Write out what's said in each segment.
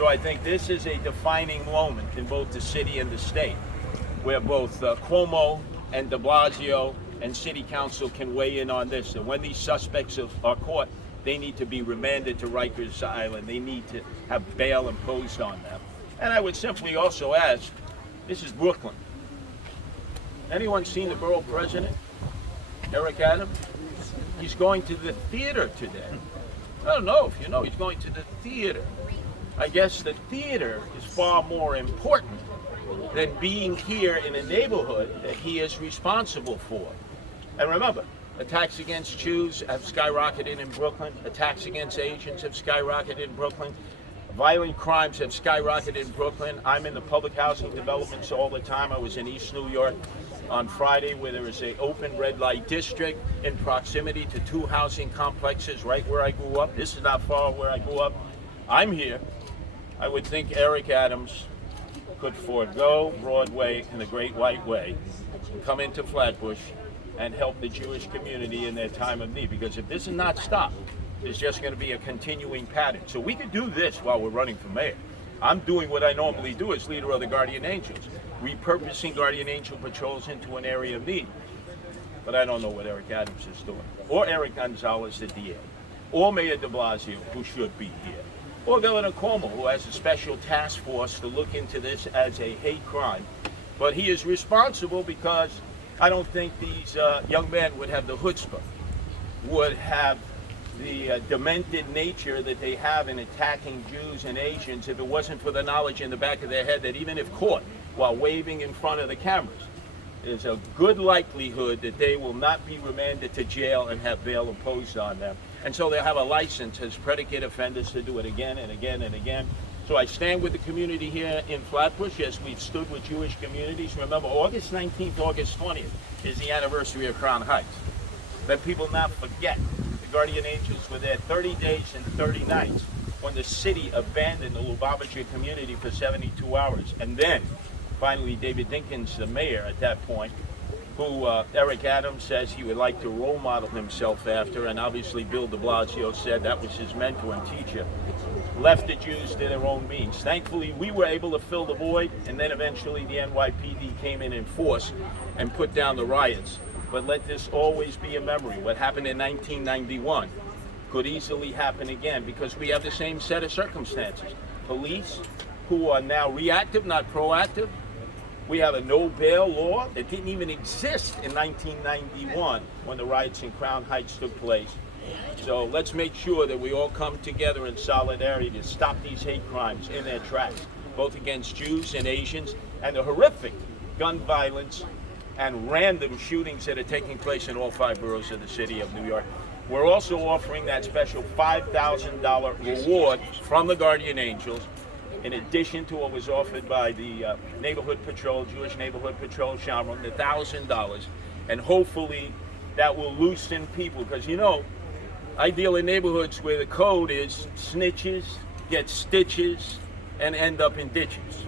So I think this is a defining moment in both the city and the state, where both Cuomo and de Blasio and city council can weigh in on this. And when these suspects are caught, they need to be remanded to Rikers Island. They need to have bail imposed on them. And I would simply also ask, this is Brooklyn. Anyone seen the borough president, Eric Adams? He's going to the theater today. I don't know if you know, he's going to the theater. I guess the theater is far more important than being here in a neighborhood that he is responsible for. And remember, attacks against Jews have skyrocketed in Brooklyn. Attacks against Asians have skyrocketed in Brooklyn. Violent crimes have skyrocketed in Brooklyn. I'm in the public housing developments all the time. I was in East New York on Friday, where there is an open red light district in proximity to two housing complexes right where I grew up. This is not far where I grew up. I'm here. I would think Eric Adams could forego Broadway and the Great White Way, come into Flatbush, and help the Jewish community in their time of need. Because if this is not stopped, there's just going to be a continuing pattern. So we could do this while we're running for mayor. I'm doing what I normally do as leader of the Guardian Angels, repurposing Guardian Angel patrols into an area of need. But I don't know what Eric Adams is doing, or Eric Gonzalez, the DA, or Mayor de Blasio, who should be here, or Governor Cuomo, who has a special task force to look into this as a hate crime. But he is responsible because I don't think these young men would have the chutzpah, would have the demented nature that they have in attacking Jews and Asians if it wasn't for the knowledge in the back of their head that even if caught while waving in front of the cameras, there's a good likelihood that they will not be remanded to jail and have bail imposed on them. And so they'll have a license as predicate offenders to do it again and again and again. So I stand with the community here in Flatbush as we've stood with Jewish communities. Remember, August 19th, August 20th is the anniversary of Crown Heights. Let people not forget. Guardian Angels were there 30 days and 30 nights when the city abandoned the Lubavitcher community for 72 hours. And then, finally, David Dinkins, the mayor at that point, who Eric Adams says he would like to role model himself after, and obviously Bill de Blasio said that was his mentor and teacher, left the Jews to their own means. Thankfully, we were able to fill the void, and then eventually the NYPD came in force and put down the riots. But let this always be a memory. What happened in 1991 could easily happen again because we have the same set of circumstances. Police who are now reactive, not proactive. We have a no bail law that didn't even exist in 1991 when the riots in Crown Heights took place. So let's make sure that we all come together in solidarity to stop these hate crimes in their tracks, both against Jews and Asians, and the horrific gun violence and random shootings that are taking place in all 5 boroughs of the city of New York. We're also offering that special $5,000 reward from the Guardian Angels, in addition to what was offered by the Neighborhood Patrol, Jewish Neighborhood Patrol, Shomrim, the $1,000. And hopefully that will loosen people, because you know, I deal in neighborhoods where the code is snitches get stitches and end up in ditches,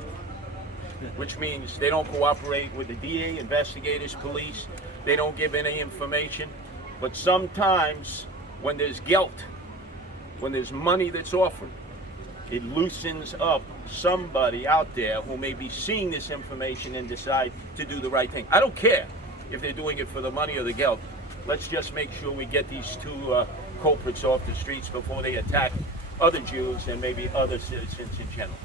which means they don't cooperate with the DA, investigators, police. They don't give any information. But sometimes when there's guilt, when there's money that's offered, it loosens up somebody out there who may be seeing this information and decide to do the right thing. I don't care if they're doing it for the money or the guilt. Let's just make sure we get these two culprits off the streets before they attack other Jews and maybe other citizens in general.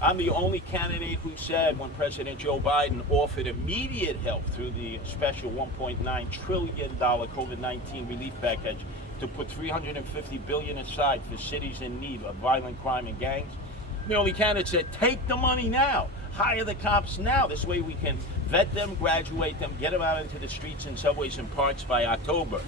I'm the only candidate who said when President Joe Biden offered immediate help through the special $1.9 trillion COVID-19 relief package to put $350 billion aside for cities in need of violent crime and gangs. The only candidate said, take the money now, hire the cops now. This way we can vet them, graduate them, get them out into the streets and subways and parks by October.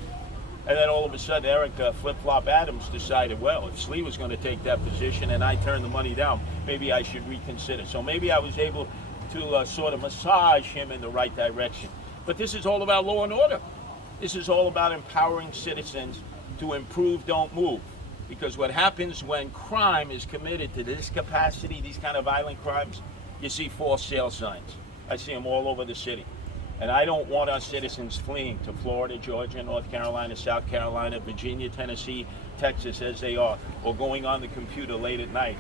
And then all of a sudden, Eric Flip-Flop Adams decided, well, if Sliwa was going to take that position and I turned the money down, maybe I should reconsider. So maybe I was able to sort of massage him in the right direction. But this is all about law and order. This is all about empowering citizens to improve, don't move. Because what happens when crime is committed to this capacity, these kind of violent crimes, you see false sale signs. I see them all over the city. And I don't want our citizens fleeing to Florida, Georgia, North Carolina, South Carolina, Virginia, Tennessee, Texas, as they are, or going on the computer late at night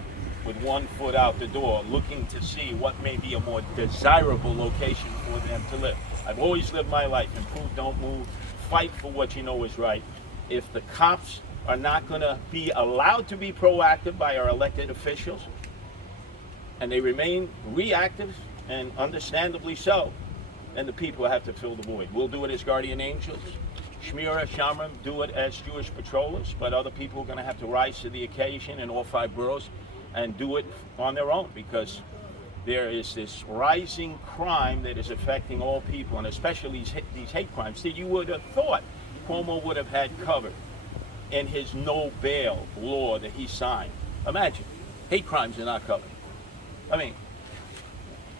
with 1 foot out the door, looking to see what may be a more desirable location for them to live. I've always lived my life, improve, don't move, fight for what you know is right. If the cops are not going to be allowed to be proactive by our elected officials, and they remain reactive, and understandably so, then the people have to fill the void. We'll do it as guardian angels. Shmira, Shomrim do it as Jewish patrollers, but other people are going to have to rise to the occasion in all 5 boroughs and do it on their own, because there is this rising crime that is affecting all people, and especially these hate crimes that you would have thought Cuomo would have had covered in his no bail law that he signed. Imagine, hate crimes are not covered. I mean,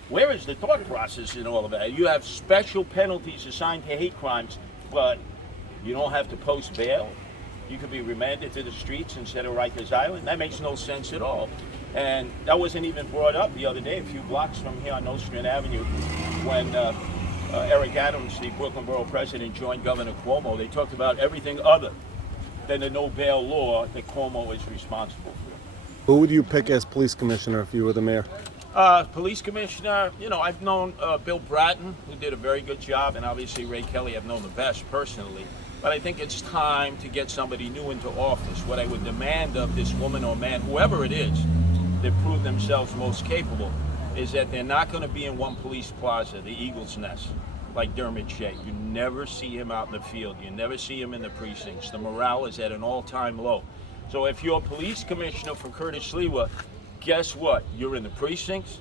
where is the thought process in all of that? You have special penalties assigned to hate crimes, but you don't have to post bail. You could be remanded to the streets instead of Rikers Island. That makes no sense at all. And that wasn't even brought up the other day, a few blocks from here on Nostrand Avenue, when Eric Adams, the Brooklyn Borough President, joined Governor Cuomo. They talked about everything other than the no bail law that Cuomo is responsible for. Who would you pick as police commissioner if you were the mayor? Police commissioner, you know, I've known Bill Bratton, who did a very good job, and obviously Ray Kelly I've known the best personally. But I think it's time to get somebody new into office. What I would demand of this woman or man, whoever it is, that prove themselves most capable, is that they're not going to be in one police plaza, the Eagle's Nest, like Dermot Shea. You never see him out in the field. You never see him in the precincts. The morale is at an all-time low. So if you're police commissioner for Curtis Sliwa, guess what? You're in the precincts,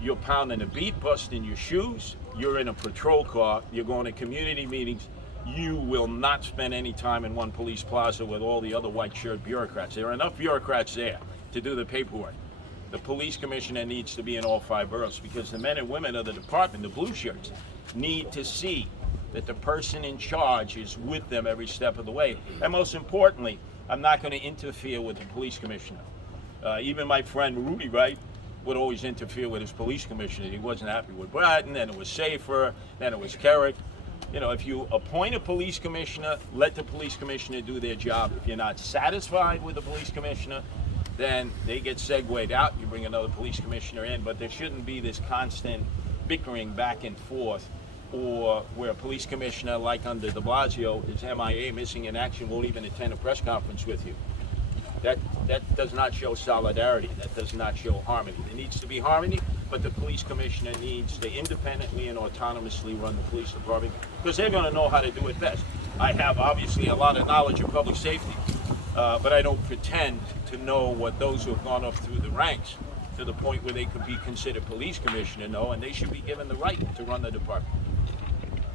you're pounding the beat, busting your shoes, you're in a patrol car, you're going to community meetings. You will not spend any time in one police plaza with all the other white shirt bureaucrats. There are enough bureaucrats there to do the paperwork. The police commissioner needs to be in all 5 boroughs, because the men and women of the department, the blue shirts, need to see that the person in charge is with them every step of the way. And most importantly, I'm not going to interfere with the police commissioner. Even my friend Rudy Wright would always interfere with his police commissioner. He wasn't happy with Bratton, then it was Safer, then it was Kerrick. You know, if you appoint a police commissioner, let the police commissioner do their job. If you're not satisfied with the police commissioner, then they get segued out. You bring another police commissioner in, but there shouldn't be this constant bickering back and forth, or where a police commissioner, like under de Blasio, is MIA, missing in action, won't even attend a press conference with you. That does not show solidarity. That does not show harmony. There needs to be harmony, but the police commissioner needs to independently and autonomously run the police department, because they're going to know how to do it best. I have obviously a lot of knowledge of public safety, but I don't pretend to know what those who have gone up through the ranks to the point where they could be considered police commissioner know, and they should be given the right to run the department.